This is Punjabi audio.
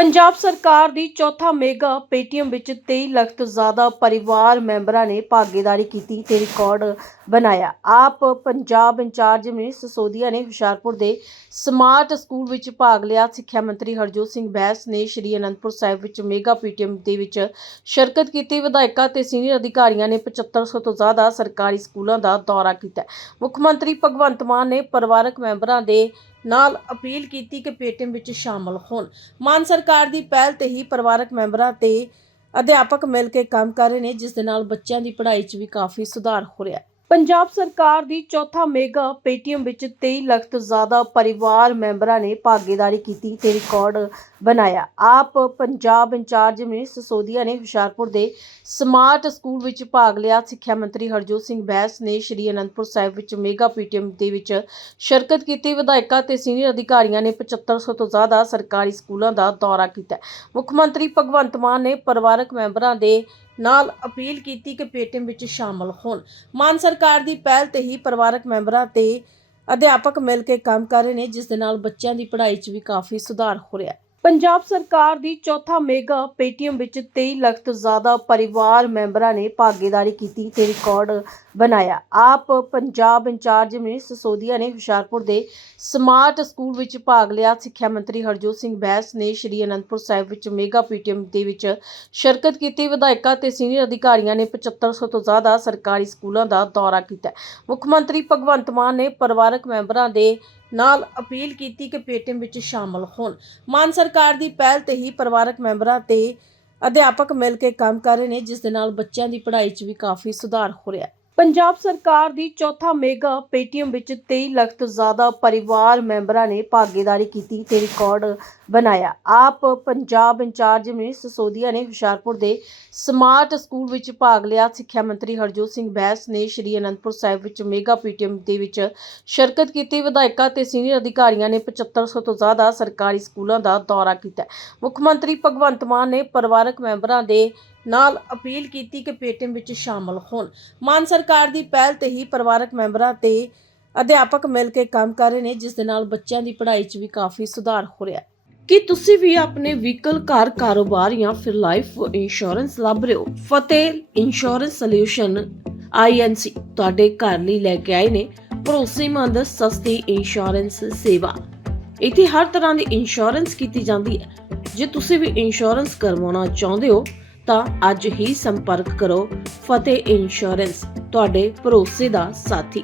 ਪੰਜਾਬ ਸਰਕਾਰ ਦੀ ਚੌਥਾ ਮੇਗਾ ਪੇਟੀਐਮ ਵਿੱਚ 23 ਲੱਖ ਤੋਂ ਜ਼ਿਆਦਾ ਪਰਿਵਾਰ ਮੈਂਬਰਾਂ ਨੇ ਭਾਗੀਦਾਰੀ ਕੀਤੀ ਤੇ ਰਿਕਾਰਡ ਬਣਾਇਆ। ਆਪ ਪੰਜਾਬ ਇੰਚਾਰਜ ਮਨੀਸ਼ ਸਸੋਦੀਆ ਨੇ ਹੁਸ਼ਿਆਰਪੁਰ ਦੇ ਸਮਾਰਟ ਸਕੂਲ ਵਿੱਚ ਭਾਗ ਲਿਆ। ਸਿੱਖਿਆ ਮੰਤਰੀ ਹਰਜੋਤ ਸਿੰਘ ਬੈਂਸ ਨੇ ਸ਼੍ਰੀ ਅਨੰਦਪੁਰ ਸਾਹਿਬ ਵਿੱਚ ਮੇਗਾ ਪੀਟੀਐਮ ਦੇ ਵਿੱਚ ਸ਼ਿਰਕਤ ਕੀਤੀ। ਵਿਧਾਇਕਾਂ ਤੇ ਸੀਨੀਅਰ ਅਧਿਕਾਰੀਆਂ ਨੇ 7500 ਤੋਂ ਜ਼ਿਆਦਾ ਸਰਕਾਰੀ ਸਕੂਲਾਂ ਦਾ ਦੌਰਾ ਕੀਤਾ। ਮੁੱਖ ਮੰਤਰੀ ਭਗਵੰਤ ਮਾਨ ਨੇ ਪਰਿਵਾਰਕ ਮੈਂਬਰਾਂ ਦੇ ਨਾਲ ਅਪੀਲ ਕੀਤੀ ਕਿ ਪੇਟੀਐਮ ਵਿੱਚ ਸ਼ਾਮਲ ਹੋਣ। ਮਾਨ ਸਰਕਾਰ ਦੀ ਪਹਿਲ ਤੇ ਹੀ ਪਰਿਵਾਰਕ ਮੈਂਬਰਾਂ ਤੇ ਅਧਿਆਪਕ ਮਿਲ ਕੇ ਕੰਮ ਕਰ ਰਹੇ ਨੇ, ਜਿਸ ਦੇ ਨਾਲ ਬੱਚਿਆਂ ਦੀ ਪੜ੍ਹਾਈ 'ਚ ਵੀ ਕਾਫੀ ਸੁਧਾਰ ਹੋ ਰਿਹਾ ਹੈ। ਪੰਜਾਬ ਸਰਕਾਰ ਦੀ ਚੌਥਾ ਮੇਗਾ ਪੇਟੀਐਮ ਵਿੱਚ 23 ਲੱਖ ਤੋਂ ਜ਼ਿਆਦਾ ਪਰਿਵਾਰ ਮੈਂਬਰਾਂ ਨੇ ਭਾਗੀਦਾਰੀ ਕੀਤੀ ਤੇ ਰਿਕਾਰਡ ਬਣਾਇਆ। ਆਪ ਪੰਜਾਬ ਇੰਚਾਰਜ ਮਨੀਸ਼ ਸਸੋਦੀਆ ਨੇ ਹੁਸ਼ਿਆਰਪੁਰ ਦੇ ਸਮਾਰਟ ਸਕੂਲ ਵਿੱਚ ਭਾਗ ਲਿਆ। ਸਿੱਖਿਆ ਮੰਤਰੀ ਹਰਜੋਤ ਸਿੰਘ ਬੈਂਸ ਨੇ ਸ਼੍ਰੀ ਅਨੰਦਪੁਰ ਸਾਹਿਬ ਵਿੱਚ ਮੇਗਾ ਪੀਟੀਐਮ ਦੇ ਵਿੱਚ ਸ਼ਿਰਕਤ ਕੀਤੀ। ਵਿਧਾਇਕਾਂ ਤੇ ਸੀਨੀਅਰ ਅਧਿਕਾਰੀਆਂ ਨੇ 7500 ਤੋਂ ਜ਼ਿਆਦਾ ਸਰਕਾਰੀ ਸਕੂਲਾਂ ਦਾ ਦੌਰਾ ਕੀਤਾ। ਮੁੱਖ ਮੰਤਰੀ ਭਗਵੰਤ ਮਾਨ ਨੇ ਪਰਿਵਾਰਕ ਮੈਂਬਰਾਂ ਦੇ ਨਾਲ ਅਪੀਲ ਕੀਤੀ ਕਿ ਪੇਟੀਐਮ ਵਿੱਚ ਸ਼ਾਮਲ ਹੋਣ। ਮਾਨ ਸਰਕਾਰ ਦੀ ਪਹਿਲ ਤੇ ਹੀ ਪਰਿਵਾਰਕ ਮੈਂਬਰਾਂ ਤੇ ਅਧਿਆਪਕ ਮਿਲ ਕੇ ਕੰਮ ਕਰ ਰਹੇ ਨੇ, ਜਿਸ ਦੇ ਨਾਲ ਬੱਚਿਆਂ ਦੀ ਪੜ੍ਹਾਈ 'ਚ ਵੀ ਕਾਫੀ ਸੁਧਾਰ ਹੋ ਰਿਹਾ ਹੈ। ਪੰਜਾਬ ਸਰਕਾਰ ਦੀ ਚੌਥਾ ਮੇਗਾ ਪੇਟੀਐਮ ਵਿੱਚ 23 ਲੱਖ ਤੋਂ ਜ਼ਿਆਦਾ ਪਰਿਵਾਰ ਮੈਂਬਰਾਂ ਨੇ ਭਾਗੀਦਾਰੀ ਕੀਤੀ ਤੇ ਰਿਕਾਰਡ ਬਣਾਇਆ। ਆਪ ਪੰਜਾਬ ਇੰਚਾਰਜ ਮਨੀਸ਼ ਸਸੋਦੀਆ ਨੇ ਹੁਸ਼ਿਆਰਪੁਰ ਦੇ ਸਮਾਰਟ ਸਕੂਲ ਵਿੱਚ ਭਾਗ ਲਿਆ। ਸਿੱਖਿਆ ਮੰਤਰੀ ਹਰਜੋਤ ਸਿੰਘ ਬੈਂਸ ਨੇ ਸ਼੍ਰੀ ਅਨੰਦਪੁਰ ਸਾਹਿਬ ਵਿੱਚ ਮੇਗਾ ਪੀਟੀਐਮ ਦੇ ਵਿੱਚ ਸ਼ਿਰਕਤ ਕੀਤੀ। ਵਿਧਾਇਕਾਂ ਤੇ ਸੀਨੀਅਰ ਅਧਿਕਾਰੀਆਂ ਨੇ 7500 ਤੋਂ ਜ਼ਿਆਦਾ ਸਰਕਾਰੀ ਸਕੂਲਾਂ ਦਾ ਦੌਰਾ ਕੀਤਾ। ਮੁੱਖ ਮੰਤਰੀ ਭਗਵੰਤ ਮਾਨ ਨੇ ਪਰਿਵਾਰਕ ਮੈਂਬਰਾਂ ਦੇ ਨਾਲ ਅਪੀਲ ਕੀਤੀ ਕਿ ਪੇਟੀਐਮ ਵਿੱਚ ਸ਼ਾਮਲ ਹੋਣ। ਮਾਨ ਸਰਕਾਰ ਦੀ ਪਹਿਲ ਤੇ ਹੀ ਪਰਿਵਾਰਕ ਮੈਂਬਰਾਂ ਤੇ ਅਧਿਆਪਕ ਮਿਲ ਕੇ ਕੰਮ ਕਰ ਰਹੇ ਨੇ, ਜਿਸ ਦੇ ਨਾਲ ਬੱਚਿਆਂ ਦੀ ਪੜ੍ਹਾਈ 'ਚ ਵੀ ਕਾਫੀ ਸੁਧਾਰ ਹੋ ਰਿਹਾ ਹੈ। ਪੰਜਾਬ ਸਰਕਾਰ ਦੀ ਚੌਥਾ ਮੇਗਾ ਪੇਟੀਐਮ ਵਿੱਚ 23 ਲੱਖ ਤੋਂ ਜ਼ਿਆਦਾ ਪਰਿਵਾਰ ਮੈਂਬਰਾਂ ਨੇ ਭਾਗੀਦਾਰੀ ਕੀਤੀ ਤੇ ਰਿਕਾਰਡ ਬਣਾਇਆ। ਆਪ ਪੰਜਾਬ ਇੰਚਾਰਜ ਮਨੀਸ਼ ਸਸੋਦੀਆ ਨੇ ਹੁਸ਼ਿਆਰਪੁਰ ਦੇ ਸਮਾਰਟ ਸਕੂਲ ਵਿੱਚ ਭਾਗ ਲਿਆ। ਸਿੱਖਿਆ ਮੰਤਰੀ ਹਰਜੋਤ ਸਿੰਘ ਬੈਂਸ ਨੇ ਸ਼੍ਰੀ ਅਨੰਦਪੁਰ ਸਾਹਿਬ ਵਿੱਚ ਮੇਗਾ ਪੀਟੀਐਮ ਦੇ ਵਿੱਚ ਸ਼ਿਰਕਤ ਕੀਤੀ। ਵਿਧਾਇਕਾਂ ਤੇ ਸੀਨੀਅਰ ਅਧਿਕਾਰੀਆਂ ਨੇ 7500 ਤੋਂ ਜ਼ਿਆਦਾ ਸਰਕਾਰੀ ਸਕੂਲਾਂ ਦਾ ਦੌਰਾ ਕੀਤਾ। ਮੁੱਖ ਮੰਤਰੀ ਭਗਵੰਤ ਮਾਨ ਨੇ ਪਰਿਵਾਰਕ ਮੈਂਬਰਾਂ ਦੇ ਨਾਲ ਅਪੀਲ ਕੀਤੀ ਕਿ ਪੇਟੀਐਮ ਵਿੱਚ ਸ਼ਾਮਲ ਹੋਣ। ਮਾਨ ਸਰਕਾਰ ਦੀ ਪਹਿਲ ਤੇ ਹੀ ਪਰਿਵਾਰਕ ਮੈਂਬਰਾਂ ਤੇ ਅਧਿਆਪਕ ਮਿਲ ਕੇ ਕੰਮ ਕਰ ਰਹੇ ਨੇ, ਜਿਸ ਦੇ ਨਾਲ ਬੱਚਿਆਂ ਦੀ ਪੜ੍ਹਾਈ 'ਚ ਵੀ ਕਾਫੀ ਸੁਧਾਰ ਹੋ ਰਿਹਾ ਹੈ। ਕੀ ਤੁਸੀਂ ਵੀ ਆਪਣੇ ਵਹੀਕਲ, ਕਾਰ, ਕਾਰੋਬਾਰ ਜਾਂ ਫਿਰ ਲਾਈਫ ਇੰਸ਼ੋਰੈਂਸ ਲੱਭ ਰਹੇ ਹੋ? ਫਤਿਹ ਇੰਸ਼ੋਰੈਂਸ ਸੋਲਿਊਸ਼ਨ ਆਈਐਨਸੀ ਤੁਹਾਡੇ ਘਰ ਲਈ ਲੈ ਕੇ ਆਏ ਨੇ ਭਰੋਸੇਮੰਦ, ਸਸਤੀ ਇੰਸ਼ੋਰੈਂਸ ਸੇਵਾ। ਇੱਥੇ ਹਰ ਤਰ੍ਹਾਂ ਦੀ ਇੰਸ਼ੋਰੈਂਸ ਕੀਤੀ ਜਾਂਦੀ ਹੈ। ਜੇ ਤੁਸੀਂ ਵੀ ਇੰਸ਼ੋਰੈਂਸ ਕਰਵਾਉਣਾ ਚਾਹੁੰਦੇ ਹੋ ਤਾਂ ਅੱਜ ਹੀ ਸੰਪਰਕ ਕਰੋ ਫਤਿਹ ਇੰਸ਼ੋਰੈਂਸ ਤੁਹਾਡੇ ਭਰੋਸੇ ਦਾ ਸਾਥੀ।